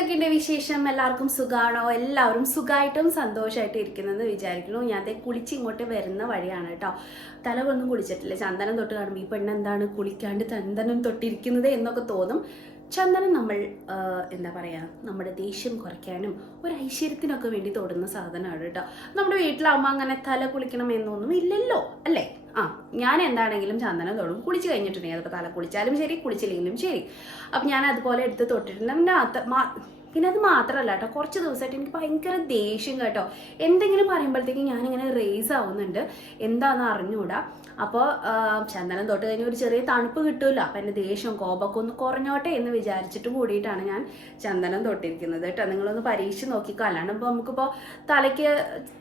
എന്തൊക്കെയുണ്ട് വിശേഷം? എല്ലാവർക്കും സുഖാണോ? എല്ലാവരും സുഖമായിട്ടും സന്തോഷമായിട്ടും ഇരിക്കുന്നെന്ന് വിചാരിക്കുന്നു. ഞാൻ കുളിച്ച് ഇങ്ങോട്ട് വരുന്ന വഴിയാണ് കേട്ടോ. തലകൊന്നും കുളിച്ചിട്ടില്ല. ചന്ദനം തൊട്ട് കാണുമ്പോൾ ഈ പെണ്ണ് എന്താണ് കുളിക്കാണ്ട് ചന്ദനം തൊട്ടിരിക്കുന്നത് എന്നൊക്കെ തോന്നും. ചന്ദനം നമ്മൾ എന്താ പറയുക, നമ്മുടെ ദേഷ്യം കുറയ്ക്കാനും ഒരു ഐശ്വര്യത്തിനൊക്കെ വേണ്ടി തൊടുന്ന സാധനമാണ് കേട്ടോ. നമ്മുടെ വീട്ടിലാവുമ്പോൾ അങ്ങനെ തല കുളിക്കണം എന്നൊന്നും ഇല്ലല്ലോ അല്ലേ? ഞാൻ എന്താണെങ്കിലും ചന്ദനം തൊടും. കുളിച്ച് കഴിഞ്ഞിട്ടുണ്ടെങ്കിൽ അതിപ്പോൾ തല കുളിച്ചാലും ശരി കുളിച്ചില്ലെങ്കിലും ശരി. അപ്പം ഞാൻ അതുപോലെ എടുത്ത് തൊട്ടിട്ടുണ്ട്. പിന്നെ അത് മാത്രമല്ല കേട്ടോ, കുറച്ച് ദിവസമായിട്ട് എനിക്ക് ഭയങ്കര ദേഷ്യം കേട്ടോ. എന്തെങ്കിലും പറയുമ്പോഴത്തേക്കും ഞാനിങ്ങനെ റേസ് ആവുന്നുണ്ട്, എന്താണെന്ന് അറിഞ്ഞുകൂടാ. അപ്പോൾ ചന്ദനം തൊട്ട് കഴിഞ്ഞ് ഒരു ചെറിയ തണുപ്പ് കിട്ടുമല്ലോ, അപ്പം എൻ്റെ ദേഷ്യം കോപമൊക്കെ ഒന്ന് കുറഞ്ഞോട്ടെ എന്ന് വിചാരിച്ചിട്ട് കൂടിയിട്ടാണ് ഞാൻ ചന്ദനം തൊട്ടിരിക്കുന്നത് കേട്ടോ. നിങ്ങളൊന്ന് പരീക്ഷിച്ച് നോക്കിക്കോ. അല്ലാണ്ട് ഇപ്പോൾ നമുക്കിപ്പോൾ തലയ്ക്ക്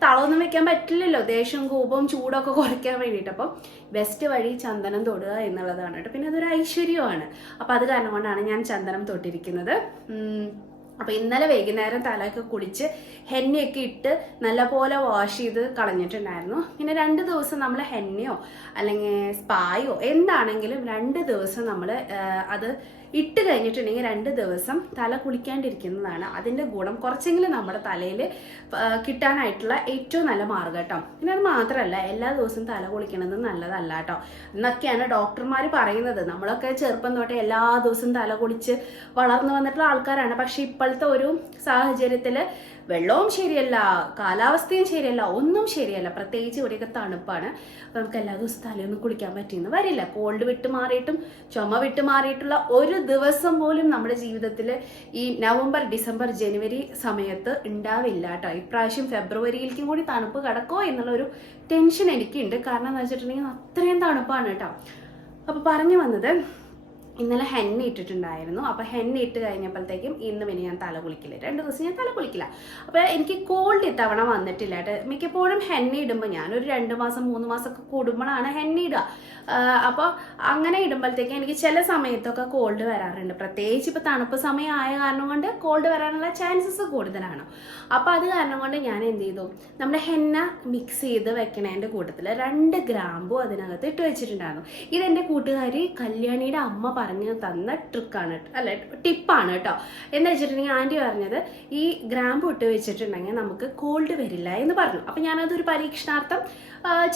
തളമൊന്നും വെക്കാൻ പറ്റില്ലല്ലോ, ദേഷ്യം കോപവും ചൂടൊക്കെ കുറയ്ക്കാൻ വേണ്ടിയിട്ട്. അപ്പം ബെസ്റ്റ് വഴി ചന്ദനം തൊടുക എന്നുള്ളതാണ് കേട്ടോ. പിന്നെ അതൊരു ഐശ്വര്യമാണ്. അപ്പം അത് കാരണം കൊണ്ടാണ് ഞാൻ ചന്ദനം തൊട്ടിരിക്കുന്നത്. അപ്പോൾ ഇന്നലെ വൈകുന്നേരം തലയൊക്കെ കുളിച്ച് ഹെന്നയൊക്കെ ഇട്ട് നല്ലപോലെ വാഷ് ചെയ്ത് കളഞ്ഞിട്ടുണ്ടായിരുന്നു. പിന്നെ 2 ദിവസം നമ്മൾ ഹെന്നയോ അല്ലെങ്കിൽ സ്പായോ എന്താണെങ്കിലും 2 ദിവസം നമ്മൾ അത് ഇട്ട് കഴിഞ്ഞിട്ടുണ്ടെങ്കിൽ 2 ദിവസം തല കുളിക്കാണ്ടിരിക്കുന്നതാണ് അതിൻ്റെ ഗുണം കുറച്ചെങ്കിലും നമ്മുടെ തലയിൽ കിട്ടാനായിട്ടുള്ള ഏറ്റവും നല്ല മാർഗ്ഗം കേട്ടോ. പിന്നെ അത് മാത്രമല്ല, എല്ലാ ദിവസവും തല കുളിക്കണത് നല്ലതല്ല കേട്ടോ എന്നൊക്കെയാണ് ഡോക്ടർമാർ പറയുന്നത്. നമ്മളൊക്കെ ചെറുപ്പം തൊട്ടേ എല്ലാ ദിവസവും തല കുളിച്ച് വളർന്നു വന്നിട്ടുള്ള ആൾക്കാരാണ്. പക്ഷെ ഇപ്പോഴത്തെ ഒരു സാഹചര്യത്തിൽ വെള്ളവും ശരിയല്ല, കാലാവസ്ഥയും ശരിയല്ല, ഒന്നും ശരിയല്ല. പ്രത്യേകിച്ച് ഇവിടെയൊക്കെ തണുപ്പാണ്. അപ്പം നമുക്ക് എല്ലാ ദിവസവും തലയൊന്നും കുളിക്കാൻ പറ്റിയെന്ന് വരില്ല. കോൾഡ് വിട്ട് മാറിയിട്ടും ചുമ വിട്ട് മാറിയിട്ടുള്ള ഒരു ദിവസം പോലും നമ്മുടെ ജീവിതത്തിൽ ഈ നവംബർ, ഡിസംബർ, ജനുവരി സമയത്ത് ഉണ്ടാവില്ല കേട്ടോ. ഇപ്രാവശ്യം ഫെബ്രുവരിയിലേക്കും കൂടി തണുപ്പ് കിടക്കോ എന്നുള്ളൊരു ടെൻഷൻ എനിക്കുണ്ട്. കാരണം എന്ന് വെച്ചിട്ടുണ്ടെങ്കിൽ അത്രയും തണുപ്പാണ് കേട്ടോ. അപ്പോൾ പറഞ്ഞു വന്നത്, ഇന്നലെ ഹെന്ന ഇട്ടിട്ടുണ്ടായിരുന്നു. അപ്പോൾ ഹെന്ന ഇട്ട് കഴിഞ്ഞപ്പോഴത്തേക്കും ഇന്ന് പിന്നെ ഞാൻ തല കുളിക്കില്ല. 2 ദിവസം ഞാൻ തല കുളിക്കില്ല. അപ്പോൾ എനിക്ക് കോൾഡ് ഇത്തവണ വന്നിട്ടില്ല കേട്ടോ. മിക്കപ്പോഴും ഹെന്ന ഇടുമ്പോൾ ഞാനൊരു 2 മാസം 3 മാസമൊക്കെ കൂടുമ്പോഴാണ് ഹെന്ന ഇടുക. അപ്പോൾ അങ്ങനെ ഇടുമ്പോഴത്തേക്കും എനിക്ക് ചില സമയത്തൊക്കെ കോൾഡ് വരാറുണ്ട്. പ്രത്യേകിച്ച് ഇപ്പോൾ തണുപ്പ് സമയം ആയ കാരണം കൊണ്ട് കോൾഡ് വരാനുള്ള ചാൻസസ് കൂടുതലാണ്. അപ്പോൾ അത് കാരണം കൊണ്ട് ഞാൻ എന്ത് ചെയ്തു, നമ്മുടെ ഹെന്ന മിക്സ് ചെയ്ത് വെക്കണതിൻ്റെ കൂട്ടത്തിൽ 2 ഗ്രാമ്പു അതിനകത്ത് ഇട്ട് വെച്ചിട്ടുണ്ടായിരുന്നു. ഇതെൻ്റെ കൂട്ടുകാരി കല്യാണിയുടെ അമ്മ പറഞ്ഞു തന്ന ട്രിക്കാണ്, അല്ല ടിപ്പാണ് കേട്ടോ. എന്ന് വെച്ചിട്ടുണ്ടെങ്കിൽ ആൻറ്റി പറഞ്ഞത് ഈ ഗ്രാമ്പു ഇട്ട് വെച്ചിട്ടുണ്ടെങ്കിൽ നമുക്ക് കോൾഡ് വരില്ല എന്ന് പറഞ്ഞു. അപ്പം ഞാനതൊരു പരീക്ഷണാർത്ഥം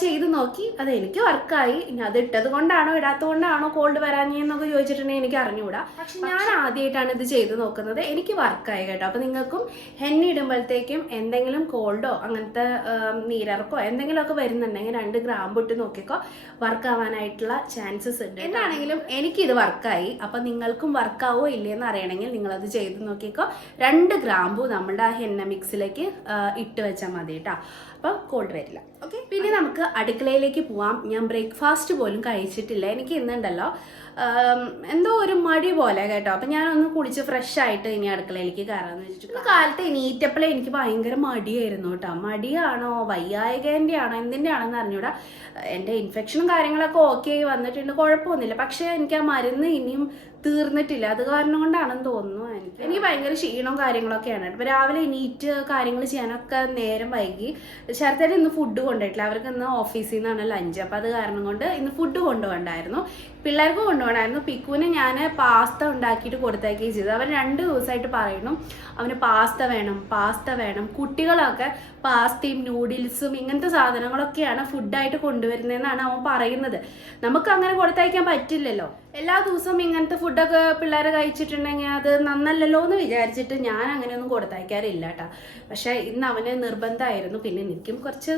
ചെയ്ത് നോക്കി. അത് എനിക്ക് വർക്കായി. ഇനി അത് ഇട്ടത് കൊണ്ടാണോ ഇടാത്തത് കൊണ്ടാണോ കോൾഡ് വരാഞ്ഞെന്നൊക്കെ ചോദിച്ചിട്ടുണ്ടെങ്കിൽ എനിക്ക് അറിഞ്ഞുകൂടാ. പക്ഷെ ഞാൻ ആദ്യമായിട്ടാണ് ഇത് ചെയ്ത് നോക്കുന്നത്. എനിക്ക് വർക്കായി കേട്ടോ. അപ്പം നിങ്ങൾക്കും ഹെന്ന ഇടുമ്പോഴത്തേക്കും എന്തെങ്കിലും കോൾഡോ അങ്ങനത്തെ നീരിറക്കോ എന്തെങ്കിലുമൊക്കെ വരുന്നുണ്ടെങ്കിൽ 2 ഗ്രാമ്പ് ഇട്ട് നോക്കിക്കോ, വർക്കാവാനായിട്ടുള്ള ചാൻസസ് ഉണ്ട്. എന്താണെങ്കിലും എനിക്കിത് വർക്കായി. അപ്പം നിങ്ങൾക്കും വർക്കാവോ ഇല്ലയെന്ന് അറിയണമെങ്കിൽ നിങ്ങളത് ചെയ്ത് നോക്കിക്കോ. 2 ഗ്രാമ്പു നമ്മുടെ ഹെന്ന മിക്സിലേക്ക് ഇട്ട് വെച്ചാൽ മതി കേട്ടോ. അപ്പം കോൾഡ് വരില്ല. ഓക്കെ, പിന്നെ നമുക്ക് അടുക്കളയിലേക്ക് പോവാം. ഞാൻ ബ്രേക്ക്ഫാസ്റ്റ് പോലും കഴിച്ചിട്ടില്ല. എനിക്ക് ഇന്നുണ്ടല്ലോ എന്തോ ഒരു മടി പോലെ കേട്ടോ. അപ്പം ഞാനൊന്ന് കുളിച്ച് ഫ്രഷ് ആയിട്ട് ഇനി അടുക്കളയിലേക്ക് കയറാമെന്ന് വെച്ചിട്ട് കാലത്ത് എണീറ്റപ്പോഴേ എനിക്ക് ഭയങ്കര മടിയായിരുന്നു കേട്ടോ. മടിയാണോ വയ്യായികേൻ്റെ ആണോ എന്തിൻ്റെ ആണെന്ന് അറിഞ്ഞൂടാ. എൻ്റെ ഇൻഫെക്ഷനും കാര്യങ്ങളൊക്കെ ഓക്കെ ആയി വന്നിട്ടുണ്ട്, കുഴപ്പമൊന്നുമില്ല. പക്ഷേ എനിക്ക് ആ മരുന്ന് ഇനിയും തീർന്നിട്ടില്ല. അത് കാരണം കൊണ്ടാണെന്ന് തോന്നുന്നു. എനിക്ക് ഭയങ്കര ക്ഷീണവും കാര്യങ്ങളൊക്കെയാണ്. ഇപ്പം രാവിലെ എണീറ്റ് കാര്യങ്ങൾ ചെയ്യാനൊക്കെ നേരം വൈകി. ശരത്തേടെ ഇന്ന് ഫുഡ് കൊണ്ടുപോയിട്ടില്ല. അവർക്ക് ഇന്ന് ഓഫീസിൽ നിന്നാണ് ലഞ്ച്. അപ്പം അത് കാരണം കൊണ്ട് ഇന്ന് ഫുഡ് കൊണ്ടുപോകണ്ടായിരുന്നു. പിള്ളേർക്ക് കൊണ്ടുപോകണമായിരുന്നു. പിക്കുവിന് ഞാൻ പാസ്ത ഉണ്ടാക്കിയിട്ട് കൊടുത്തേക്കുകയും ചെയ്തു. അവൻ 2 ദിവസമായിട്ട് പറയുന്നു അവന് പാസ്ത വേണം. കുട്ടികളൊക്കെ പാസ്തയും നൂഡിൽസും ഇങ്ങനത്തെ സാധനങ്ങളൊക്കെയാണ് ഫുഡായിട്ട് കൊണ്ടുവരുന്നതെന്നാണ് അവൻ പറയുന്നത്. നമുക്ക് അങ്ങനെ കൊടുത്തയക്കാൻ പറ്റില്ലല്ലോ. എല്ലാ ദിവസവും ഇങ്ങനത്തെ ഫുഡൊക്കെ പിള്ളേരെ കഴിച്ചിട്ടുണ്ടെങ്കിൽ അത് നന്നല്ലല്ലോ എന്ന് വിചാരിച്ചിട്ട് ഞാൻ അങ്ങനെയൊന്നും കൊടുത്തയക്കാറില്ല കേട്ടോ. പക്ഷേ ഇന്ന് അവന് നിർബന്ധമായിരുന്നു. പിന്നെ എനിക്കും കുറച്ച്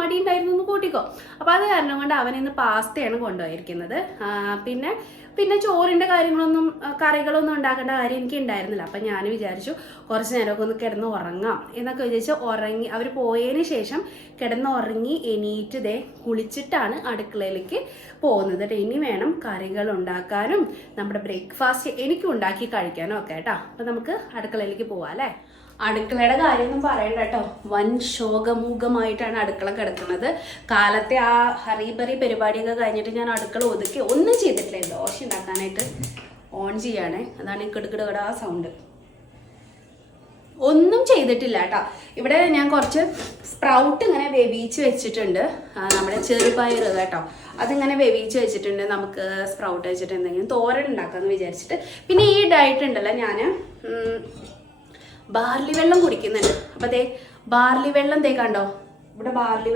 മടി ഉണ്ടായിരുന്നു എന്ന് കൂട്ടിക്കോ. അപ്പോൾ അത് കാരണം കൊണ്ട് അവനിന്ന് പാസ്തയാണ് കൊണ്ടുപോയിരിക്കുന്നത്. പിന്നെ ചോറിൻ്റെ കറികളൊന്നും ഉണ്ടാക്കേണ്ട കാര്യം എനിക്ക് ഉണ്ടായിരുന്നില്ല. അപ്പം ഞാൻ വിചാരിച്ചു കുറച്ച് നേരമൊക്കെ ഒന്ന് കിടന്ന് ഉറങ്ങാം എന്നൊക്കെ വിചാരിച്ച് ഉറങ്ങി. അവർ പോയതിന് ശേഷം കിടന്നുറങ്ങി എണീറ്റ് കുളിച്ചിട്ടാണ് അടുക്കളയിലേക്ക് പോകുന്നത്. ഇനി വേണം കറികൾ ഉണ്ടാക്കാനും നമ്മുടെ ബ്രേക്ക്ഫാസ്റ്റ് എനിക്കും ഉണ്ടാക്കി കഴിക്കാനും ഒക്കെ കേട്ടോ. അപ്പം നമുക്ക് അടുക്കളയിലേക്ക് പോവാം അല്ലേ. അടുക്കളയുടെ കാര്യമൊന്നും പറയണ്ട കേട്ടോ. വൻ ശോകമൂകമായിട്ടാണ് അടുക്കള കിടക്കുന്നത്. കാലത്തെ ആ ഹറിബറി പരിപാടിയൊക്കെ കഴിഞ്ഞിട്ട് ഞാൻ അടുക്കള ഒതുക്കി ഒന്നും ചെയ്തിട്ടില്ല. ദോശ ഉണ്ടാക്കാനായിട്ട് ഓൺ ചെയ്യാണ്. അതാണ് ഈ കിടുകിടകട ആ സൗണ്ട്. ഒന്നും ചെയ്തിട്ടില്ല കേട്ടോ. ഇവിടെ ഞാൻ കുറച്ച് സ്പ്രൗട്ട് ഇങ്ങനെ വേവിച്ച് വെച്ചിട്ടുണ്ട്. നമ്മുടെ ചെറുപയർ കേട്ടോ, അതിങ്ങനെ വേവിച്ച് വെച്ചിട്ടുണ്ട്. നമുക്ക് സ്പ്രൗട്ട് വെച്ചിട്ട് എന്തെങ്കിലും തോരൻ ഉണ്ടാക്കാമെന്ന് വിചാരിച്ചിട്ട്. പിന്നെ ഈ ഡയറ്റ് ഉണ്ടല്ലോ, ഞാൻ ബാർലി വെള്ളം കുടിക്കുന്നുണ്ട്. അപ്പോൾ ദേ ബാർലി വെള്ളം ദേ കണ്ടോ, ഇവിടെ ബാർലി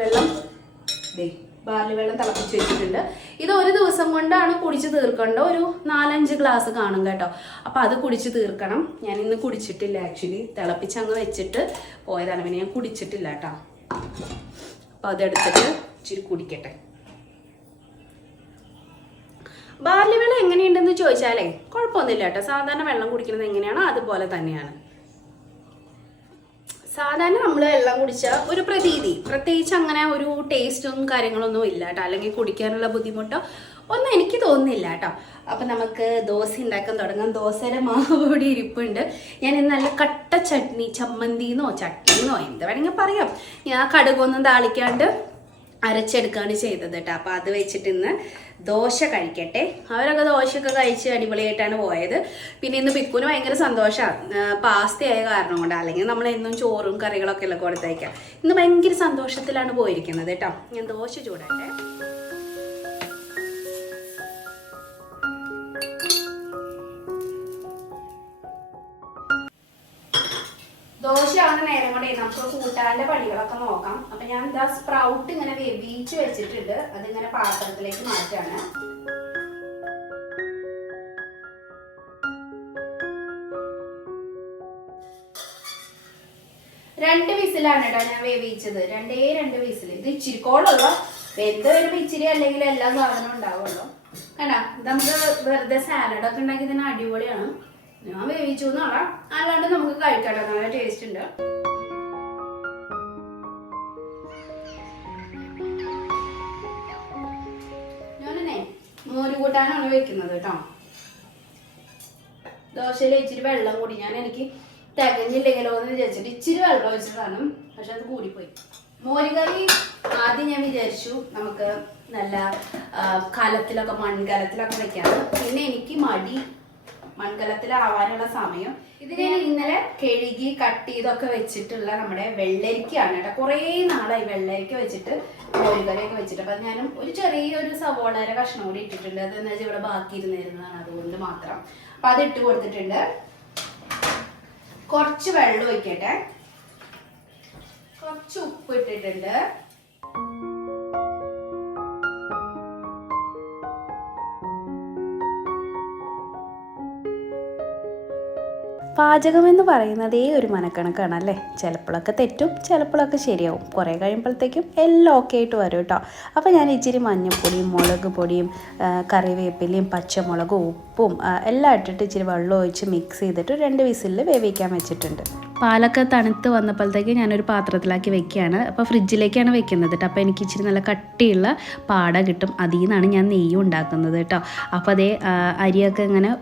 വെള്ളം തിളപ്പിച്ച് വെച്ചിട്ടുണ്ട്. ഇത് ഒരു ദിവസം കൊണ്ടാണ് കുടിച്ച് തീർക്കേണ്ട, ഒരു 4-5 ഗ്ലാസ് കാണും കേട്ടോ. അപ്പോൾ അത് കുടിച്ച് തീർക്കണം. ഞാൻ ഇന്ന് കുടിച്ചിട്ടില്ല, ആക്ച്വലി തിളപ്പിച്ച് അങ്ങ് വെച്ചിട്ട് പോയതാണ്, പിന്നെ ഞാൻ കുടിച്ചിട്ടില്ല കേട്ടോ. അപ്പോൾ അതെടുത്തിട്ട് ഇച്ചിരി കുടിക്കട്ടെ. ബാർലി വെള്ളം എങ്ങനെയുണ്ടെന്ന് ചോദിച്ചാലേ കുഴപ്പമൊന്നുമില്ല കേട്ടോ. സാധാരണ വെള്ളം കുടിക്കുന്നത് എങ്ങനെയാണോ അതുപോലെ തന്നെയാണ്. സാധാരണ നമ്മൾ വെള്ളം കുടിച്ചാൽ ഒരു പ്രതീതി, പ്രത്യേകിച്ച് അങ്ങനെ ഒരു ടേസ്റ്റും കാര്യങ്ങളൊന്നും ഇല്ല കേട്ടോ, അല്ലെങ്കിൽ കുടിക്കാനുള്ള ബുദ്ധിമുട്ടോ ഒന്നും എനിക്ക് തോന്നുന്നില്ല കേട്ടോ. അപ്പം നമുക്ക് ദോശ ഉണ്ടാക്കാൻ തുടങ്ങാം. ദോശയുടെ മാവ് കൂടി ഇരിപ്പുണ്ട്. ഞാൻ ഇന്ന് നല്ല കട്ട ചമ്മന്തിന്നോ ചട്നിന്നോ എന്ത് വേണമെങ്കിൽ പറയാം. ഞാൻ കടുകൊന്നും താളിക്കാണ്ട് അരച്ചെടുക്കുകയാണ് ചെയ്തത് കേട്ടോ. അപ്പോൾ അത് വെച്ചിട്ട് ഇന്ന് ദോശ കഴിക്കട്ടെ. അവരൊക്കെ ദോശയൊക്കെ കഴിച്ച് അടിപൊളിയായിട്ടാണ് പോയത്. പിന്നെ ഇന്ന് പിക്കുന് ഭയങ്കര സന്തോഷമാണ്, പാസ്തയായ കാരണം കൊണ്ട്. അല്ലെങ്കിൽ നമ്മൾ എന്നും ചോറും കറികളൊക്കെ എല്ലാം കൊടുത്തയക്കാം. ഇന്ന് ഭയങ്കര സന്തോഷത്തിലാണ് പോയിരിക്കുന്നത് കേട്ടോ. ഞാൻ ദോശ ചൂടട്ടെ. ദോശയാണ് നേരം കൊണ്ട് നമുക്ക് കൂട്ടാൻ്റെ പണികളൊക്കെ നോക്കാം. അപ്പം ഞാൻ എന്താ സ്പ്രൗട്ട് ഇങ്ങനെ വേവിച്ച് വെച്ചിട്ടുണ്ട്, അതിങ്ങനെ പാത്രത്തിലേക്ക് മാറ്റാണ്. രണ്ട് വിസിലാണ് കേട്ടോ ഞാൻ വേവിച്ചത്, രണ്ട് വിസിൽ. ഇത് ഇച്ചിരിക്കോളുള്ള വെന്ത് വരുമ്പോൾ ഇച്ചിരി അല്ലെങ്കിൽ എല്ലാ സാധനവും ഉണ്ടാവുള്ളൂ. കണ്ടാ, ഇത് നമുക്ക് വെറുതെ സാലഡൊക്കെ ഉണ്ടാക്കി തന്നെ അടിപൊളിയാണ്. ഞാൻ വേവിച്ചു എന്നാ, അല്ലാണ്ട് നമുക്ക് കഴിക്കാം, നല്ല ടേസ്റ്റ് ഉണ്ട്. ഞാനേ മോര് കൂട്ടാനാണ് വെക്കുന്നത് കേട്ടോ. ദോശയിൽ ഇച്ചിരി വെള്ളം കൂടി, എനിക്ക് തികഞ്ഞില്ലെങ്കിലോ എന്ന് വിചാരിച്ചിട്ട് ഇച്ചിരി വെള്ളം ഒഴിച്ചതാണ്, പക്ഷെ അത് കൂടിപ്പോയി. മോര് കറി ആദ്യം ഞാൻ വിചാരിച്ചു നമുക്ക് നല്ല കലത്തിലൊക്കെ മൺകലത്തിലൊക്കെ വെക്കാണ്. പിന്നെ എനിക്ക് മടി മൺകലത്തിലാവാനുള്ള സമയം. ഇത് ഞാൻ ഇന്നലെ കഴുകി കട്ട് ചെയ്തൊക്കെ വെച്ചിട്ടുള്ള നമ്മുടെ വെള്ളരിക്കയാണ് കേട്ടോ. കുറേ നാളായി വെള്ളരിക്ക വെച്ചിട്ട് മോരുകറിയൊക്കെ വെച്ചിട്ട്. അപ്പം ഞാനും ഒരു ചെറിയൊരു സവോളയുടെ കഷ്ണം കൂടി ഇട്ടിട്ടുണ്ട്. അതെന്ന് വെച്ചാൽ ഇവിടെ ബാക്കി ഇരുന്നിരുന്നതാണ്, അതുകൊണ്ട് മാത്രം. അപ്പം അത് ഇട്ട് കൊടുത്തിട്ടുണ്ട്. കുറച്ച് വെള്ളം ഒഴിക്കട്ടെ. കുറച്ച് ഉപ്പ് ഇട്ടിട്ടുണ്ട്. പാചകം എന്ന് പറയുന്നതേ ഒരു മനക്കണക്കാണ് അല്ലേ. ചിലപ്പോഴൊക്കെ തെറ്റും, ചിലപ്പോഴൊക്കെ ശരിയാവും. കുറേ കഴിയുമ്പോഴത്തേക്കും എല്ലാം ഓക്കെ ആയിട്ട് വരും കേട്ടോ. അപ്പോൾ ഞാൻ ഇച്ചിരി മഞ്ഞൾപ്പൊടിയും മുളക് പൊടിയും കറിവേപ്പിലയും പച്ചമുളകും ഉപ്പും എല്ലാം ഇട്ടിട്ട് ഇച്ചിരി വെള്ളം ഒഴിച്ച് മിക്സ് ചെയ്തിട്ട് 2 വിസിലിൽ വേവിക്കാൻ വെച്ചിട്ടുണ്ട്. പാലൊക്കെ തണുത്ത് വന്നപ്പോഴത്തേക്ക് ഞാനൊരു പാത്രത്തിലാക്കി വെക്കുകയാണ്. അപ്പോൾ ഫ്രിഡ്ജിലേക്കാണ് വെക്കുന്നത് കേട്ടോ. അപ്പോൾ എനിക്ക് ഇച്ചിരി നല്ല കട്ടിയുള്ള പാട കിട്ടും. അതിൽ നിന്നാണ് ഞാൻ നെയ്യ് ഉണ്ടാക്കുന്നത് കേട്ടോ. അപ്പോൾ അതേ അരിയൊക്കെ ഇങ്ങനെ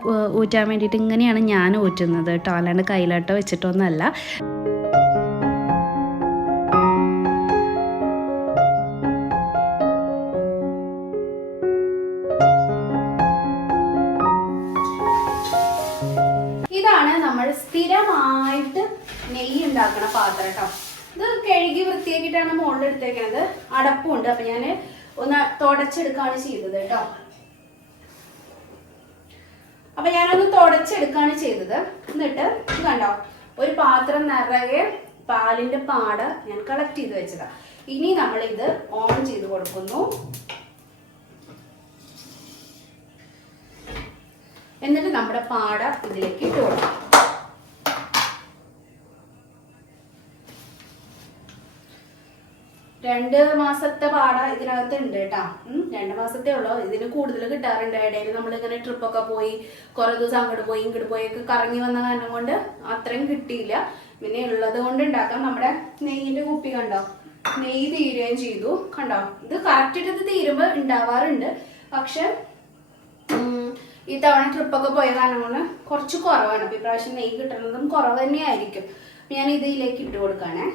ഊറ്റാൻ വേണ്ടിയിട്ട് ഇങ്ങനെയാണ് ഞാൻ ഊറ്റുന്നത് കേട്ടോ, അല്ലാണ്ട് കയ്യിലോട്ടോ വെച്ചിട്ടൊന്നുമല്ല. ഇതാണ് നമ്മൾ സ്ഥിരമായിട്ട് നെയ്യ് ഉണ്ടാക്കണ പാത്രം കേട്ടോ. ഇത് കഴുകി വൃത്തിയാക്കിയിട്ടാണ് മുകളിൽ എടുത്തേക്കുന്നത്. അടപ്പുണ്ട്. അപ്പൊ ഞാൻ ഒന്ന് തുടച്ചെടുക്കുകയാണ് ചെയ്തത് കേട്ടോ. അപ്പൊ ഞാനൊന്ന് തുടച്ചെടുക്കുകയാണ് ചെയ്തത്. എന്നിട്ട് കണ്ടോ, ഒരു പാത്രം നിറയെ പാലിന്റെ പാട ഞാൻ കളക്ട് ചെയ്ത് വെച്ചതാ. ഇനി നമ്മൾ ഇത് ഓൺ ചെയ്ത് കൊടുക്കുന്നു. എന്നിട്ട് നമ്മുടെ പാട ഇതിലേക്ക് ഇട്ട് കൊടുക്കാം. രണ്ട് മാസത്തെ പാട ഇതിനകത്ത് ഉണ്ട് കേട്ടോ. 2 മാസത്തെ ഉള്ളൂ. ഇതിന് കൂടുതൽ കിട്ടാറുണ്ട്. ഇടയിൽ നമ്മളിങ്ങനെ ട്രിപ്പൊക്കെ പോയി കുറേ ദിവസം അങ്ങോട്ട് പോയി ഇങ്ങോട്ട് പോയി ഒക്കെ കറങ്ങി വന്ന കാരണം കൊണ്ട് അത്രയും കിട്ടിയില്ല. പിന്നെ ഉള്ളത് കൊണ്ട് ഉണ്ടാക്കാം. നമ്മുടെ നെയ്യിന്റെ കുപ്പി കണ്ടോ, നെയ്യ് തീരുകയും ചെയ്തു. കണ്ടോ, ഇത് കറക്റ്റ് ഇത് തീരുമ്പോൾ ഉണ്ടാവാറുണ്ട്. പക്ഷെ ഈ തവണ ട്രിപ്പൊക്കെ പോയ കാരണം കൊണ്ട് കുറച്ച് കുറവാണ്. അപ്പോൾ ഇപ്രാവശ്യം നെയ്യ് കിട്ടുന്നതും കുറവ് തന്നെയായിരിക്കും. ഞാൻ ഇതിലേക്ക് ഇട്ട് കൊടുക്കാനേ.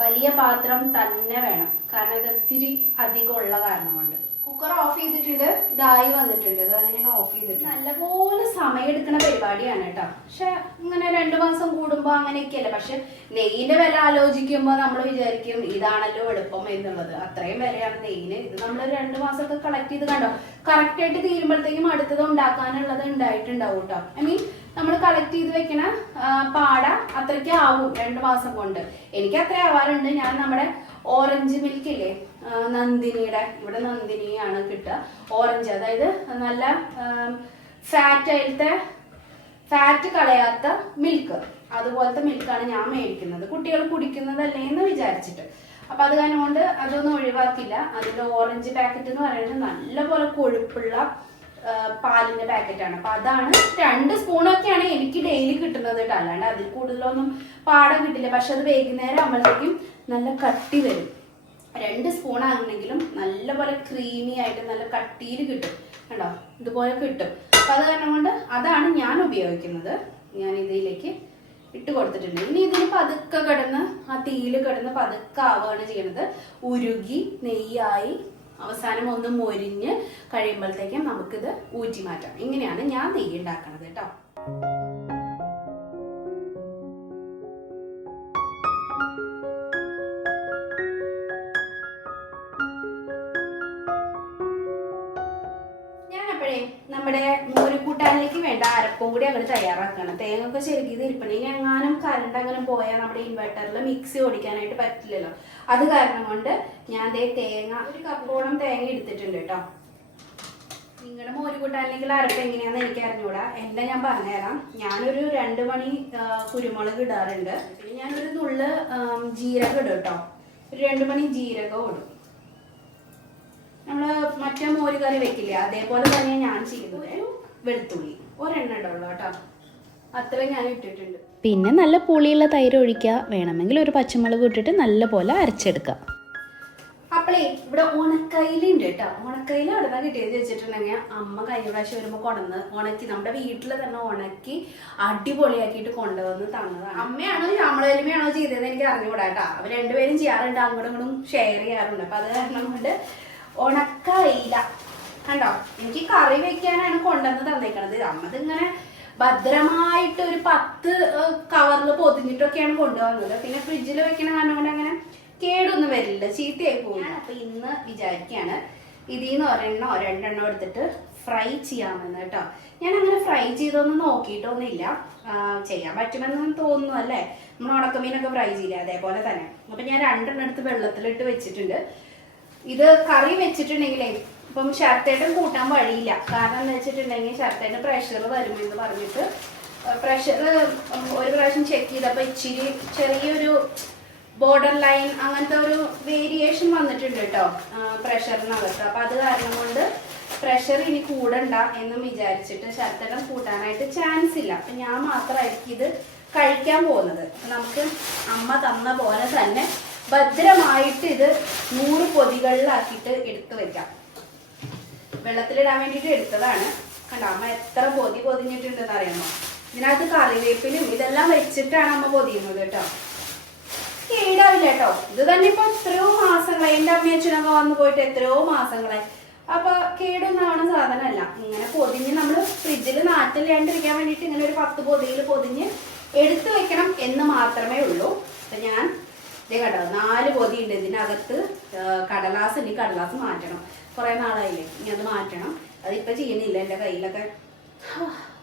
വലിയ പാത്രം തന്നെ വേണം, കാരണം ഇത് ഒത്തിരി അധികം ഉള്ള കാരണം കൊണ്ട്. കുക്കർ ഓഫ് ചെയ്തിട്ടുണ്ട്. ഇതായി വന്നിട്ടുണ്ട്. അതാണ് ഞാൻ ഓഫ് ചെയ്തിട്ട്. നല്ലപോലെ സമയം എടുക്കുന്ന പരിപാടിയാണ് കേട്ടോ. പക്ഷെ ഇങ്ങനെ 2 മാസം കൂടുമ്പോൾ അങ്ങനെയൊക്കെയല്ലേ. പക്ഷെ നെയ്യിന്റെ വില ആലോചിക്കുമ്പോൾ നമ്മൾ വിചാരിക്കും ഇതാണല്ലോ എളുപ്പം എന്നുള്ളത്. അത്രയും വിലയാണ് നെയ്യിന്. ഇത് നമ്മൾ 2 മാസമൊക്കെ കളക്ട് ചെയ്ത് കണ്ടോ, കറക്റ്റ് ആയിട്ട് തീരുമ്പോഴത്തേക്കും അടുത്തത് ഉണ്ടാക്കാനുള്ളത് ഉണ്ടായിട്ടുണ്ടാവും കേട്ടോ. ഐ മീൻ നമ്മൾ കളക്ട് ചെയ്ത് വെക്കണ പാട അത്രയ്ക്ക് ആവും 2 മാസം കൊണ്ട്. എനിക്ക് അത്ര ആവാറുണ്ട്. ഞാൻ നമ്മുടെ ഓറഞ്ച് മിൽക്ക് ഇല്ലേ, നന്ദിനിയുടെ, ഇവിടെ നന്ദിനിയാണ് കിട്ടുക ഓറഞ്ച്, അതായത് നല്ല ഫാറ്റ് കളയാത്ത മിൽക്ക്, അതുപോലത്തെ മിൽക്കാണ് ഞാൻ മേടിക്കുന്നത്, കുട്ടികൾ കുടിക്കുന്നതല്ലേ എന്ന് വിചാരിച്ചിട്ട്. അപ്പൊ അത് കാരണം കൊണ്ട് അതൊന്നും ഒഴിവാക്കില്ല. അതിന്റെ ഓറഞ്ച് പാക്കറ്റ് എന്ന് പറയുന്നത് നല്ലപോലെ കൊഴുപ്പുള്ള പാലിന്റെ പാക്കറ്റാണ്. അപ്പൊ അതാണ് 2 സ്പൂണൊക്കെയാണ് എനിക്ക് ഡെയിലി കിട്ടുന്നത് കേട്ടോ, അല്ലാണ്ട് അതിൽ കൂടുതലൊന്നും പാട കിട്ടില്ല. പക്ഷെ അത് വൈകുന്നേരം ആകുമ്പോഴത്തേക്കും നല്ല കട്ടി വരും. 2 സ്പൂൺ ആണെങ്കിലും നല്ലപോലെ ക്രീമി ആയിട്ട് നല്ല കട്ടിയിൽ കിട്ടും കണ്ടോ, ഇതുപോലെ കിട്ടും. അപ്പൊ അത് കാരണം കൊണ്ട് അതാണ് ഞാൻ ഉപയോഗിക്കുന്നത്. ഞാൻ ഇതിലേക്ക് ഇട്ട് കൊടുത്തിട്ടുണ്ട്. ഇനി ഇതിന് പതുക്കെ കിടന്ന് ആ തീയിൽ കിടന്ന് പതുക്കെ ആവുകയാണ് ചെയ്യണത്. ഉരുകി നെയ്യായി അവസാനം ഒന്ന് മൊരിഞ്ഞ് കഴിയുമ്പോഴത്തേക്കും നമുക്കിത് ഊറ്റി മാറ്റാം. ഇങ്ങനെയാണ് ഞാൻ നെയ്യ് ഉണ്ടാക്കണത് കേട്ടോ. നമ്മുടെ മോരുകൂട്ടാനിലേക്ക് വേണ്ട അരപ്പും കൂടി അങ്ങനെ തയ്യാറാക്കണം. തേങ്ങ ഒക്കെ ശരിക്കും ഇത് ഇരിപ്പണം. ഇനി എങ്ങാനും കറണ്ട് അങ്ങനെ പോയാൽ നമ്മുടെ ഇൻവെർട്ടറിൽ മിക്സി ഓടിക്കാനായിട്ട് പറ്റില്ലല്ലോ. അത് കാരണം കൊണ്ട് ഞാൻ തേങ്ങ 1 കപ്പോളം തേങ്ങ എടുത്തിട്ടുണ്ട് കേട്ടോ. നിങ്ങളുടെ മോരുകൂട്ടാനിലേക്കുള്ള അരപ്പ് എങ്ങനെയാണെന്ന് എനിക്ക് അറിഞ്ഞൂടാ. എല്ലാം ഞാൻ പറഞ്ഞുതരാം. ഞാനൊരു 2 മണി കുരുമുളക് ഇടാറുണ്ട്. പിന്നെ ഞാനൊരു നുള്ള് ജീരകം ഇടും കേട്ടോ. ഒരു 2 മണി ജീരകം ഇടും. നമ്മള് മറ്റേ മോര് കറി വെക്കില്ലേ, അതേപോലെ തന്നെ ഞാൻ ചെയ്യുന്നത്. വെളുത്തുള്ളി ഒരെണ്ണം ഇടുള്ളൂ കേട്ടോ, അത്ര ഞാൻ ഇട്ടിട്ടുണ്ട്. പിന്നെ നല്ല പുളിയുള്ള തൈര് ഒഴിക്കുക. വേണമെങ്കിൽ ഒരു പച്ചമുളക് ഇട്ടിട്ട് നല്ല പോലെ അരച്ചെടുക്കുക. അപ്പളേ ഇവിടെ ഉണക്കയിലുണ്ട് കേട്ടോ. ഉണക്കയിൽ അവിടെ നിന്ന് കിട്ടിയെന്ന് വെച്ചിട്ടുണ്ടെങ്കിൽ അമ്മ കഴിഞ്ഞ പ്രാവശ്യം വരുമ്പോൾ കൊണ്ടുവന്ന് ഉണക്കി, നമ്മുടെ വീട്ടിൽ തന്നെ ഉണക്കി അടിപൊളിയാക്കിയിട്ട് കൊണ്ടുവന്ന് തന്നതാണ്. അമ്മയാണോ ശ്യാമളവല്ലിമയാണോ ചെയ്തതെന്ന് എനിക്ക് അറിഞ്ഞുകൂടാ കേട്ടോ. അവർ രണ്ടുപേരും ചെയ്യാറുണ്ട്, അങ്ങോട്ടും ഇങ്ങോട്ടും ഷെയർ ചെയ്യാറുണ്ട്. അപ്പൊ അത് കാരണം കൊണ്ട് ഉണക്കയില കണ്ടോ, എനിക്ക് കറി വെക്കാനാണ് കൊണ്ടുവന്ന് തന്നേക്കണത്. അമ്മതിങ്ങനെ ഭദ്രമായിട്ട് ഒരു 10 കവറിൽ പൊതിഞ്ഞിട്ടൊക്കെയാണ് കൊണ്ടുവന്നത്. പിന്നെ ഫ്രിഡ്ജിൽ വെക്കണ കാരണം കൊണ്ട് അങ്ങനെ കേടൊന്നും വരില്ല, ചീത്തയായി പോകും. അപ്പൊ ഇന്ന് വിചാരിക്കുകയാണ് ഇതിന്ന് 2 എടുത്തിട്ട് ഫ്രൈ ചെയ്യാമെന്ന് കേട്ടോ. ഞാൻ അങ്ങനെ ഫ്രൈ ചെയ്തൊന്നും നോക്കിയിട്ടൊന്നുമില്ല. ചെയ്യാൻ പറ്റുമെന്ന് തോന്നുന്നു അല്ലേ, നമ്മൾ ഉണക്കമീനൊക്കെ ഫ്രൈ ചെയ്യില്ല അതേപോലെ തന്നെ. അപ്പൊ ഞാൻ 2 എടുത്ത് വെള്ളത്തിലിട്ട് വെച്ചിട്ടുണ്ട്. ഇത് കറി വെച്ചിട്ടുണ്ടെങ്കിലേ ഇപ്പം ശർത്തേട്ടൻ കൂട്ടാൻ വഴിയില്ല. കാരണം എന്താ വെച്ചിട്ടുണ്ടെങ്കിൽ ശർത്തേട്ടന് പ്രഷർ വരുമെന്ന് പറഞ്ഞിട്ട് പ്രഷർ ഒരു പ്രാവശ്യം ചെക്ക് ചെയ്തപ്പോൾ ഇച്ചിരി ചെറിയൊരു ബോർഡർ ലൈൻ അങ്ങനത്തെ ഒരു വേരിയേഷൻ വന്നിട്ടുണ്ട് കേട്ടോ പ്രഷറിനകത്ത്. അപ്പം അത് കാരണം കൊണ്ട് പ്രഷർ ഇനി കൂടണ്ട എന്നും വിചാരിച്ചിട്ട് ശർത്തേട്ടൻ കൂട്ടാനായിട്ട് ചാൻസ് ഇല്ല. അപ്പം ഞാൻ മാത്രമായിരിക്കും ഇത് കഴിക്കാൻ പോകുന്നത്. നമുക്ക് അമ്മ തന്ന പോലെ തന്നെ ഭദ്രമായിട്ട് ഇത് 100 പൊതികളിലാക്കിയിട്ട് എടുത്തു വെക്കാം. വെള്ളത്തിലിടാൻ വേണ്ടിയിട്ട് എടുത്തതാണ്. കണ്ട അമ്മ എത്ര പൊതിഞ്ഞിട്ടുണ്ടെന്ന് അറിയാമോ. ഇതിനകത്ത് കറിവേപ്പിലും ഇതെല്ലാം വെച്ചിട്ടാണ് അമ്മ പൊതിയുന്നത് കേട്ടോ. കേടാവില്ല കേട്ടോ. ഇത് തന്നെ ഇപ്പൊ എത്രയോ മാസങ്ങളായി, എൻ്റെ അമ്മയും അച്ഛനൊക്കെ വന്നു പോയിട്ട് എത്രയോ മാസങ്ങളായി. അപ്പൊ കേടൊന്നാവണ സാധനമല്ല. ഇങ്ങനെ പൊതിഞ്ഞ് നമ്മൾ ഫ്രിഡ്ജിൽ നാട്ടില്ലാണ്ടിരിക്കാൻ വേണ്ടിയിട്ട് ഇങ്ങനെ ഒരു 10 പൊതിയിൽ പൊതിഞ്ഞ് എടുത്തു വെക്കണം എന്ന് മാത്രമേ ഉള്ളൂ. അപ്പൊ ഞാൻ ഇതേ കേട്ടോ 4 പൊതി ഉണ്ട്. ഇതിനകത്ത് കടലാസ് ഉണ്ട്. കടലാസ് മാറ്റണം, കുറെ നാളായില്ലേ, ഇനി അത് മാറ്റണം. അതിപ്പോൾ ചെയ്യുന്നില്ല, എൻ്റെ കയ്യിലൊക്കെ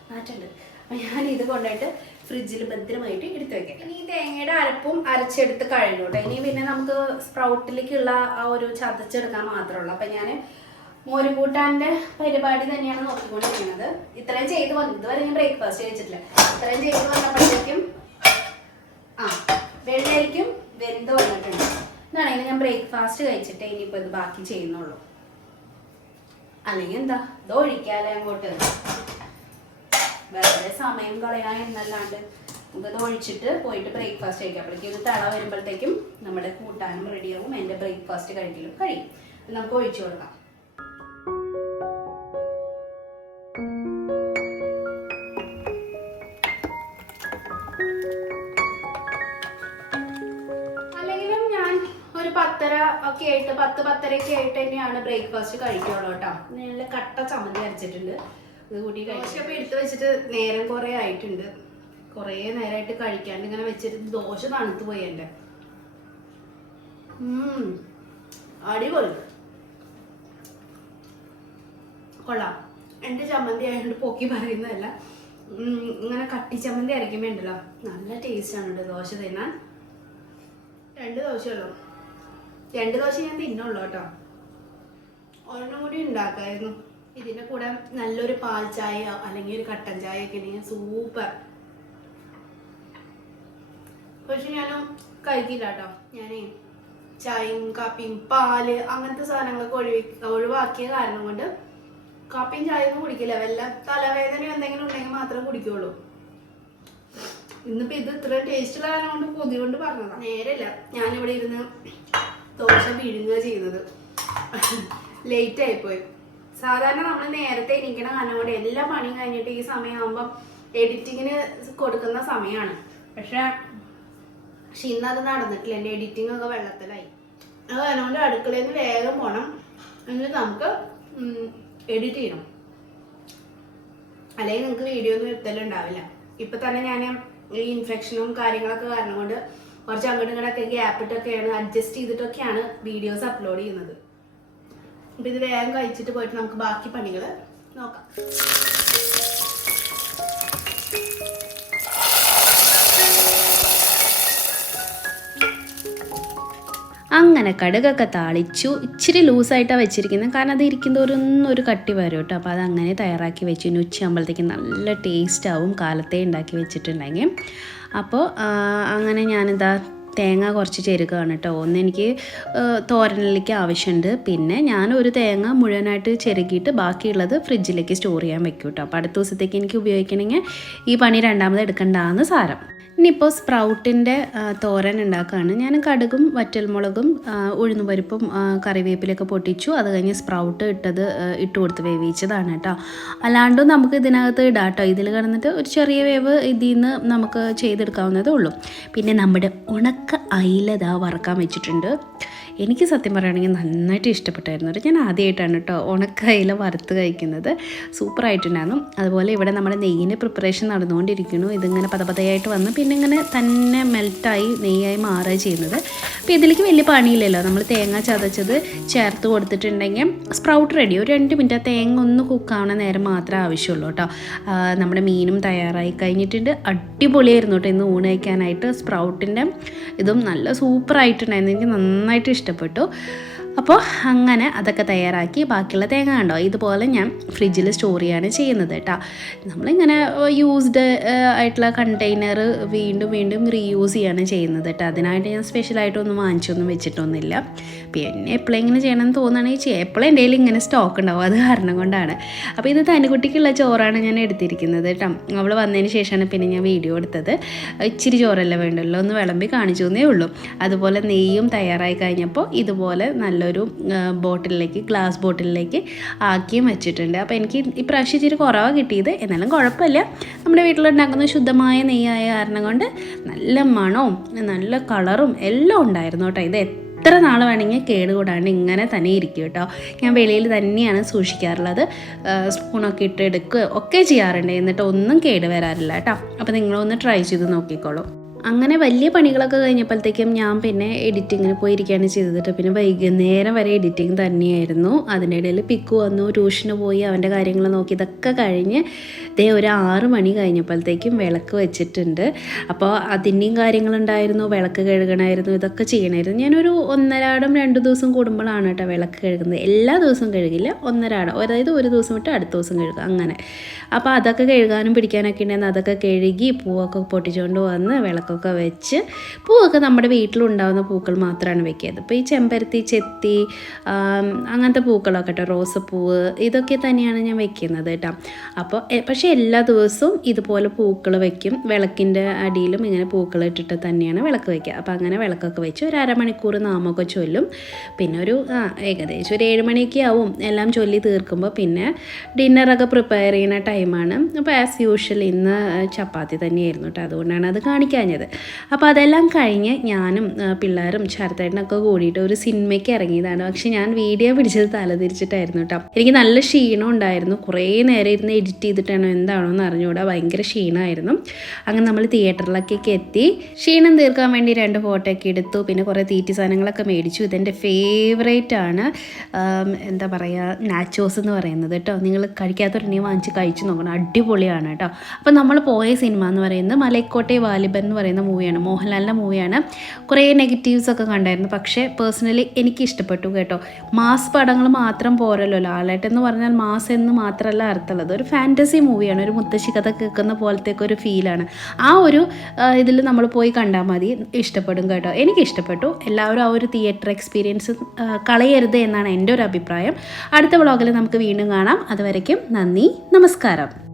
മാറ്റുണ്ട്. അപ്പം ഞാൻ ഇത് കൊണ്ടുപോയിട്ട് ഫ്രിഡ്ജിൽ ഭദ്രമായിട്ട് എടുത്തു വെക്കാം. ഇനി ഈ തേങ്ങയുടെ അരപ്പും അരച്ചെടുത്ത് കഴിഞ്ഞു കേട്ടോ. ഇനി പിന്നെ നമുക്ക് സ്പ്രൗട്ടിലേക്കുള്ള ആ ഒരു ചതച്ചെടുക്കാൻ മാത്രമേ ഉള്ളൂ. അപ്പം ഞാൻ മോരുകൂട്ടാൻ്റെ പരിപാടി തന്നെയാണ് നോക്കിക്കൊണ്ടിരിക്കുന്നത്. ഇത്രയും ചെയ്ത് വന്നു, ഇതുവരെ ഞാൻ ബ്രേക്ക്ഫാസ്റ്റ് കഴിച്ചിട്ടില്ല. ഇത്രയും ചെയ്ത് വന്നപ്പോഴത്തേക്കും വെള്ളരിക്കും വെന്ത് വന്നിട്ടുണ്ട്. എന്നാണെങ്കിൽ ഞാൻ ബ്രേക്ക്ഫാസ്റ്റ് കഴിച്ചിട്ട് ഇനിയിപ്പോൾ ഇത് ബാക്കി ചെയ്യുന്നുള്ളൂ. അല്ലെങ്കിൽ എന്താ ഇത് ഒഴിക്കാതെ അങ്ങോട്ട് വെറുതെ സമയം കളയാ എന്നല്ലാണ്ട് നമുക്കത് ഒഴിച്ചിട്ട് പോയിട്ട് ബ്രേക്ക്ഫാസ്റ്റ് കഴിക്കാം. അപ്പോഴേക്കും ഇത് തള വരുമ്പോഴത്തേക്കും നമ്മുടെ കൂട്ടാനും റെഡിയാവും, എൻ്റെ ബ്രേക്ക്ഫാസ്റ്റ് കഴിക്കലും കഴിയും. നമുക്ക് ഒഴിച്ചു കൊടുക്കാം. ഒരു 10:30 ഒക്കെ ആയിട്ട് 10-10:30 ആയിട്ട് തന്നെയാണ് ബ്രേക്ക്ഫാസ്റ്റ് കഴിക്കുള്ളൂ കേട്ടോ. നല്ല കട്ട ചമ്മന്തി അരച്ചിട്ടുണ്ട്, ഇത് കൂട്ടി കഴിച്ചു. അപ്പോൾ എടുത്ത് വെച്ചിട്ട് നേരം കുറേ ആയിട്ടുണ്ട്. കുറേ നേരമായിട്ട് കഴിക്കാണ്ട് ഇങ്ങനെ വെച്ചിട്ട് ദോശ തണുത്തു പോയി എൻ്റെ. അടിപൊളി കൊള്ളാം. എൻ്റെ ചമ്മന്തി ആയതുകൊണ്ട് പൊക്കി പറയുന്നതല്ല, ഇങ്ങനെ കട്ടിച്ചമ്മന്തി അരയ്ക്കുമ്പോൾ ഉണ്ടല്ലോ നല്ല ടേസ്റ്റാണ് കേട്ടോ ദോശ തിന്നാൻ. 2 ദോശയുള്ളൂ, 2 ദോശ ഞാൻ തിന്നുള്ളൂ കേട്ടോ. ഒരെണ്ണം കൂടി ഉണ്ടാക്കായിരുന്നു. ഇതിൻ്റെ കൂടെ നല്ലൊരു പാൽ ചായ അല്ലെങ്കിൽ ഒരു കട്ടൻ ചായ ഒക്കെ ഉണ്ടെങ്കിൽ സൂപ്പർ. പക്ഷെ ഞാനും കഴിക്കില്ല കേട്ടോ. ഞാനേ ചായയും കാപ്പിയും പാല് അങ്ങനത്തെ സാധനങ്ങളൊക്കെ ഒഴിവാക്കിയ കാരണം കൊണ്ട് കാപ്പിയും ചായയൊന്നും കുടിക്കില്ല. വല്ല തലവേദനയോ എന്തെങ്കിലും ഉണ്ടെങ്കിൽ മാത്രമേ കുടിക്കുള്ളൂ. ഇന്നിപ്പോ ഇത് ഇത്രയും ടേസ്റ്റുള്ള കാരണം കൊണ്ട് കൊതി കൊണ്ട് പറഞ്ഞതാണ്. നേരല്ല ഞാനിവിടെ ഇരുന്ന് ദോശ പിഴുങ്ങുക ചെയ്യുന്നത്. ലേറ്റ് ആയിപ്പോയി. സാധാരണ നമ്മൾ നേരത്തെ എണീക്കണ കാരണം കൊണ്ട് എല്ലാ പണിയും കഴിഞ്ഞിട്ട് ഈ സമയമാകുമ്പോൾ എഡിറ്റിങ്ങിന് കൊടുക്കുന്ന സമയമാണ്. പക്ഷെ ഇന്നത് നടന്നിട്ടില്ല. എൻ്റെ എഡിറ്റിംഗ് ഒക്കെ വെള്ളത്തിലായി. അത് അതുകൊണ്ട് അടുക്കളയിൽ നിന്ന് വേഗം പോകണം. എന്നിട്ട് നമുക്ക് എഡിറ്റ് ചെയ്യണം. അല്ലെങ്കിൽ നിങ്ങൾക്ക് വീഡിയോ ഒന്നും എടുത്തലുണ്ടാവില്ല. ഇപ്പം തന്നെ ഞാൻ ഈ ഇൻഫെക്ഷനും കാര്യങ്ങളൊക്കെ കാരണം കൊണ്ട് കുറച്ച് അങ്ങോട്ടും ഇങ്ങോട്ടൊക്കെ ഗ്യാപ്പ് ഇട്ടൊക്കെയാണ് അഡ്ജസ്റ്റ് ചെയ്തിട്ടൊക്കെയാണ് വീഡിയോസ് അപ്ലോഡ് ചെയ്യുന്നത്. അപ്പം ഇത് വേഗം കഴിച്ചിട്ട് പോയിട്ട് നമുക്ക് ബാക്കി പണികൾ നോക്കാം. അങ്ങനെ കടുകൊക്കെ താളിച്ചു. ഇച്ചിരി ലൂസായിട്ടാണ് വെച്ചിരിക്കുന്നത്, കാരണം അത് ഇരിക്കുന്നവരൊന്നും ഒരു കട്ടി വരും കേട്ടോ. അപ്പോൾ അതങ്ങനെ തയ്യാറാക്കി വെച്ചു. ഇനി ഉച്ചയാകുമ്പോഴത്തേക്ക് നല്ല ടേസ്റ്റ് ആവും, കാലത്തെ ഉണ്ടാക്കി വെച്ചിട്ടുണ്ടെങ്കിൽ. അപ്പോൾ അങ്ങനെ ഞാനിതാ തേങ്ങ കുറച്ച് ചെരുക്കുകയാണ് കേട്ടോ. ഒന്ന് എനിക്ക് തോരനിലേക്ക് ആവശ്യമുണ്ട്. പിന്നെ ഞാനൊരു തേങ്ങ മുഴുവനായിട്ട് ചെരുകിയിട്ട് ബാക്കിയുള്ളത് ഫ്രിഡ്ജിലേക്ക് സ്റ്റോർ ചെയ്യാൻ വെക്കും കേട്ടോ. അപ്പോൾ അടുത്ത ദിവസത്തേക്ക് എനിക്ക് ഉപയോഗിക്കണമെങ്കിൽ ഈ പണി രണ്ടാമത് എടുക്കണ്ടാന്ന് സാരം. ഇനിയിപ്പോൾ സ്പ്രൗട്ടിൻ്റെ തോരൻ ഉണ്ടാക്കുകയാണ്. ഞാൻ കടുകും വറ്റൽമുളകും ഉഴുന്നുപരിപ്പും കറിവേപ്പിലൊക്കെ പൊട്ടിച്ചു. അത് കഴിഞ്ഞ് സ്പ്രൗട്ട് ഇട്ട് കൊടുത്ത് വേവിച്ചതാണ് കേട്ടോ. അല്ലാണ്ടും നമുക്ക് ഇതിനകത്ത് ഇടാം കേട്ടോ. ഇതിൽ കിടന്നിട്ട് ഒരു ചെറിയ വേവ് ഇതിൽ നിന്ന് നമുക്ക് ചെയ്തെടുക്കാവുന്നതേ ഉള്ളൂ. പിന്നെ നമ്മുടെ ഉണക്ക അയില വറക്കാൻ വെച്ചിട്ടുണ്ട്. എനിക്ക് സത്യം പറയുകയാണെങ്കിൽ നന്നായിട്ട് ഇഷ്ടപ്പെട്ടായിരുന്നു. ഞാൻ ആദ്യമായിട്ടാണ് കേട്ടോ ഉണക്ക അയില വറുത്ത് കഴിക്കുന്നത്. സൂപ്പറായിട്ടുണ്ടായിരുന്നു. അതുപോലെ ഇവിടെ നമ്മുടെ നെയ്യിൻ്റെ പ്രിപ്പറേഷൻ നടന്നുകൊണ്ടിരിക്കുന്നു. ഇതിങ്ങനെ പതപതയായിട്ട് വന്ന് പിന്നെ ഇങ്ങനെ തന്നെ മെൽറ്റായി നെയ്യായി മാറുക ചെയ്യുന്നത്. അപ്പോൾ ഇതിലേക്ക് വലിയ പണിയില്ലല്ലോ. നമ്മൾ തേങ്ങ ചതച്ചത് ചേർത്ത് കൊടുത്തിട്ടുണ്ടെങ്കിൽ സ്പ്രൗട്ട് റെഡി. ഒരു 2 മിനിറ്റ് തേങ്ങ ഒന്ന് കുക്കാവുന്ന നേരം മാത്രമേ ആവശ്യമുള്ളൂ കേട്ടോ. നമ്മുടെ മീനും തയ്യാറായി കഴിഞ്ഞിട്ടുണ്ട്. അടിപൊളിയായിരുന്നു കേട്ടോ ഇന്ന് ഊണ് കഴിക്കാനായിട്ട്. സ്പ്രൗട്ടിൻ്റെ ഇതും നല്ല സൂപ്പറായിട്ടുണ്ടായിരുന്നു. എനിക്ക് നന്നായിട്ട് ഇഷ്ടപ്പെട്ടു. അപ്പോൾ അങ്ങനെ അതൊക്കെ തയ്യാറാക്കി ബാക്കിയുള്ള തേങ്ങ കണ്ടോ ഇതുപോലെ ഞാൻ ഫ്രിഡ്ജിൽ സ്റ്റോർ ചെയ്യാണ് ചെയ്യുന്നത് കേട്ടോ. നമ്മളിങ്ങനെ യൂസ്ഡ് ആയിട്ടുള്ള കണ്ടെയ്നർ വീണ്ടും റീയൂസ് ചെയ്യാണ് ചെയ്യുന്നത് കേട്ടോ. അതിനായിട്ട് ഞാൻ സ്പെഷ്യലായിട്ടൊന്നും വാങ്ങിച്ചൊന്നും വെച്ചിട്ടൊന്നുമില്ല. പിന്നെ എപ്പോഴെങ്കിലും ചെയ്യണമെന്ന് തോന്നുകയാണെങ്കിൽ എപ്പോഴും എൻ്റെ കയ്യിൽ ഇങ്ങനെ സ്റ്റോക്ക് ഉണ്ടാവും. അത് കാരണം കൊണ്ടാണ്. അപ്പോൾ ഇത് തനിക്കുട്ടിക്കുള്ള ചോറാണ് ഞാൻ എടുത്തിരിക്കുന്നത് കേട്ടോ. അവൾ വന്നതിന് ശേഷമാണ് പിന്നെ ഞാൻ വീഡിയോ എടുത്തത്. ഇച്ചിരി ചോറല്ല വേണ്ടല്ലോ, ഒന്ന് വിളമ്പി കാണിച്ചു എന്നേ ഉള്ളൂ. അതുപോലെ നെയ്യും തയ്യാറായി കഴിഞ്ഞപ്പോൾ ഇതുപോലെ നല്ലൊരു ഗ്ലാസ് ബോട്ടിലിലേക്ക് ആക്കിയും വെച്ചിട്ടുണ്ട്. അപ്പോൾ എനിക്ക് ഇപ്രാവശ്യം ഇച്ചിരി കുറവാണ് കിട്ടിയത്. എന്നാലും കുഴപ്പമില്ല. നമ്മുടെ വീട്ടിലുണ്ടാക്കുന്ന ശുദ്ധമായ നെയ്യായ കാരണം കൊണ്ട് നല്ല മണവും നല്ല കളറും എല്ലാം ഉണ്ടായിരുന്നു കേട്ടോ. ഇത് എത്ര നാൾ വേണമെങ്കിൽ കേടുകൂടാണ്ട് ഇങ്ങനെ തന്നെ ഇരിക്കും കേട്ടോ. ഞാൻ വെളിയിൽ തന്നെയാണ് സൂക്ഷിക്കാറുള്ളത്. സ്പൂണൊക്കെ ഇട്ട് എടുക്കുക ഒക്കെ ചെയ്യാറുണ്ട്. എന്നിട്ട് ഒന്നും കേട് വരാറില്ല കേട്ടോ. അപ്പോൾ നിങ്ങളൊന്ന് ട്രൈ ചെയ്ത് നോക്കിക്കോളൂ. അങ്ങനെ വലിയ പണികളൊക്കെ കഴിഞ്ഞപ്പോഴത്തേക്കും ഞാൻ പിന്നെ എഡിറ്റിങ്ങിന് പോയിരിക്കുകയാണ് ചെയ്തത്. പിന്നെ വൈകുന്നേരം വരെ എഡിറ്റിങ് തന്നെയായിരുന്നു. അതിൻ്റെ ഇടയിൽ പിക്കു വന്നു, ട്യൂഷന് പോയി, അവൻ്റെ കാര്യങ്ങൾ നോക്കി. ഇതൊക്കെ കഴിഞ്ഞ് ഒരു 6 മണി കഴിഞ്ഞപ്പോഴത്തേക്കും വിളക്ക് വെച്ചിട്ടുണ്ട്. അപ്പോൾ അതിൻ്റെയും കാര്യങ്ങളുണ്ടായിരുന്നു. വിളക്ക് കഴുകണമായിരുന്നു, ഇതൊക്കെ ചെയ്യണമായിരുന്നു. ഞാനൊരു 1.5-2 ദിവസം കൂടുമ്പോഴാണ് കേട്ടോ വിളക്ക് കഴുകുന്നത്. എല്ലാ ദിവസവും കഴുകില്ല, 1.5, അതായത് ഒരു ദിവസം വിട്ട് അടുത്ത ദിവസം കഴുകുക അങ്ങനെ. അപ്പോൾ അതൊക്കെ കഴുകാനും പിടിക്കാനൊക്കെ ഉണ്ടായിരുന്നു. അതൊക്കെ കഴുകി പൂവൊക്കെ പൊട്ടിച്ചുകൊണ്ട് വന്ന് വിളക്കൊക്കെ വെച്ച്. പൂവൊക്കെ നമ്മുടെ വീട്ടിലുണ്ടാകുന്ന പൂക്കൾ മാത്രമാണ് വെക്കിയത്. ഇപ്പോൾ ഈ ചെമ്പരത്തി, ചെത്തി അങ്ങനത്തെ പൂക്കളൊക്കെ കേട്ടോ, റോസപ്പൂവ് ഇതൊക്കെ തന്നെയാണ് ഞാൻ വെക്കുന്നത് കേട്ടോ. അപ്പോൾ പക്ഷേ എല്ലാ ദിവസവും ഇതുപോലെ പൂക്കൾ വെക്കും. വിളക്കിൻ്റെ അടിയിലും ഇങ്ങനെ പൂക്കൾ ഇട്ടിട്ട് തന്നെയാണ് വിളക്ക് വയ്ക്കുക. അപ്പോൾ അങ്ങനെ വിളക്കൊക്കെ വെച്ച് ഒരു 1/2 മണിക്കൂർ നാമൊക്കെ ചൊല്ലും. പിന്നെ ഒരു ഏകദേശം ഒരു 7 മണിയൊക്കെ ആവും എല്ലാം ചൊല്ലി തീർക്കുമ്പോൾ. പിന്നെ ഡിന്നറൊക്കെ പ്രിപ്പയർ ചെയ്യുന്ന ടൈമാണ്. അപ്പോൾ ആസ് യൂഷ്വൽ ഇന്ന് ചപ്പാത്തി തന്നെയായിരുന്നു കേട്ടോ. അതുകൊണ്ടാണ് അത് കാണിക്കാഞ്ഞത്. അപ്പോൾ അതെല്ലാം കഴിഞ്ഞ് ഞാനും പിള്ളേരും ശരത്തേട്ടനൊക്കെ കൂടിയിട്ട് ഒരു സിനിമയ്ക്ക് ഇറങ്ങിയതാണ്. പക്ഷെ ഞാൻ വീഡിയോ പിടിച്ചത് തലതിരിച്ചിട്ടായിരുന്നു കേട്ടോ. എനിക്ക് നല്ല ക്ഷീണം ഉണ്ടായിരുന്നു. കുറേ നേരം ഇരുന്ന് എഡിറ്റ് ചെയ്തിട്ടാണോ എന്താണോ എന്ന് അറിഞ്ഞുകൂടാ, ഭയങ്കര ക്ഷീണമായിരുന്നു. അങ്ങനെ നമ്മൾ തിയേറ്ററിലേക്കൊക്കെ എത്തി. ക്ഷീണം തീർക്കാൻ വേണ്ടി 2 ഫോട്ടോ ഒക്കെ എടുത്തു. പിന്നെ കുറേ തീറ്റി സാധനങ്ങളൊക്കെ മേടിച്ചു. ഇതെൻ്റെ ഫേവറേറ്റ് ആണ്, എന്താ പറയുക, നാച്ചോസ് എന്ന് പറയുന്നത് കേട്ടോ. നിങ്ങൾ കഴിക്കാത്തവരുണ്ടെങ്കിൽ വാങ്ങിച്ച് കഴിച്ചു നോക്കണം, അടിപൊളിയാണ് കേട്ടോ. അപ്പോൾ നമ്മൾ പോയ സിനിമ എന്ന് പറയുന്നത് മലൈക്കോട്ടെ വാലിബൻ എന്ന് പറയുന്ന മൂവിയാണ്, മോഹൻലാലിൻ്റെ മൂവിയാണ്. കുറേ നെഗറ്റീവ്സ് ഒക്കെ കണ്ടായിരുന്നു, പക്ഷേ പേഴ്സണലി എനിക്ക് ഇഷ്ടപ്പെട്ടു കേട്ടോ. മാസ് പടങ്ങൾ മാത്രം പോരല്ലോ, ലാലേട്ടൻ എന്ന് പറഞ്ഞാൽ മാസ് എന്ന് മാത്രമല്ല അർത്ഥമുള്ളത്. ഒരു ഫാൻറ്റസി മൂവിയാണ്, ഒരു മുത്തശ്ശി കഥ കേൾക്കുന്ന പോലത്തേക്ക് ഒരു ഫീലാണ്. ആ ഒരു ഇതിൽ നമ്മൾ പോയി കണ്ടാൽ മതി, ഇഷ്ടപ്പെടും കേട്ടോ. എനിക്ക് ഇഷ്ടപ്പെട്ടു. എല്ലാവരും ആ ഒരു തിയേറ്റർ എക്സ്പീരിയൻസ് കളയരുത് എന്നാണ് എൻ്റെ ഒരു അഭിപ്രായം. അടുത്ത വ്ളോഗിൽ നമുക്ക് വീണ്ടും കാണാം. അതുവരയ്ക്കും നന്ദി, നമസ്കാരം.